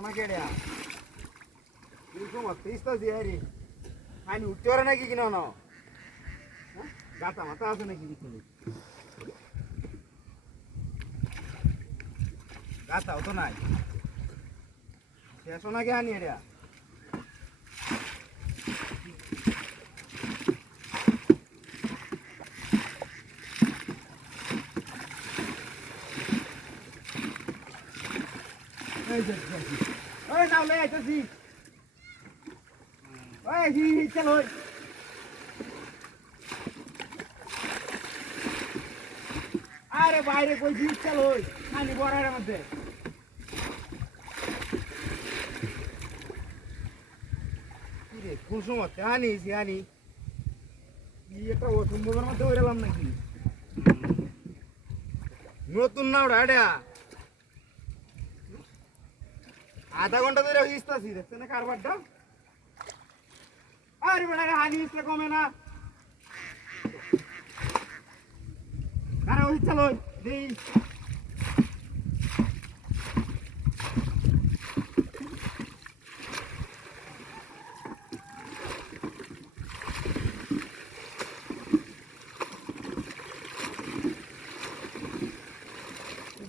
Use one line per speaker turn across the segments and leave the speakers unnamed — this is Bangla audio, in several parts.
ಒಣಗೇಡ್ಯಾ ತಿಳ್ಕೊಂಬ ತೀಸ್ತಾಸಿ ಯಾರಿ ನಾನು ಹುಟ್ಟಿಯವರನಾಗಿ ನಾನು ಗಾತ ಮತ ಆಸನಾಗಿ ಗಾತ ಅವತನಾಗಿ ಶೇಷನಾಗೆ ಹಾನಿ ಹೇಳ್ಯಾ ওই। নাও আরে বাইরে কই দিস চল ওই। খালি বড়ার মধ্যে কোন সময়? হানি হানি কি একটা অসম্ভবের মধ্যে ওইরালাম নাকি? নতুন না ওটা এটা আধা ঘণ্টা ধরে হিসতাছি দেখছে না কারবারটা? আরে বেড়া হানি হিসলে কমে না। কারা ওই চলো দেই।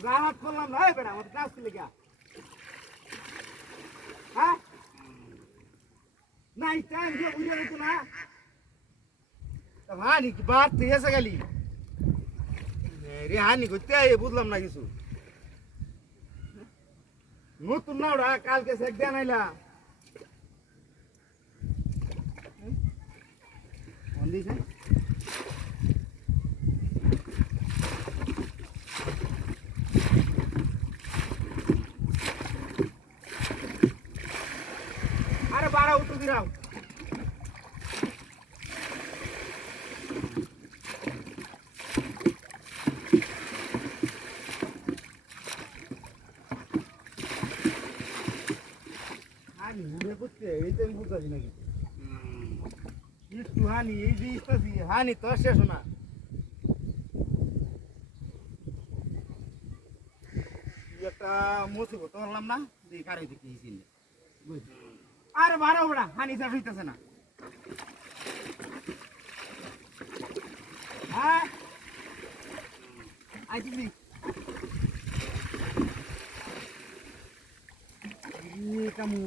গাহাত করলাম না বেড়া আমার কাজ ছিল গা হ্যাঁ? নাই টাইম দিয়ে বুঝে নিত না। তা হানি কি বাদ থেকে এসে গেলি। রে হানি করতে বুঝলাম না কিছু। নতুন না ওরা কালকে সেক দেন আইলা ফোন বাড়া উঠো দিরাও। হানি এই যে ইস্তাছি হানি তো শেষ না। একটা মুসিবত হলাম না, দেখি কারে দেখি ছিল আরে বারো বড়া হানি স্যার হইতেছে না। হ্যাঁ? Ini kamu,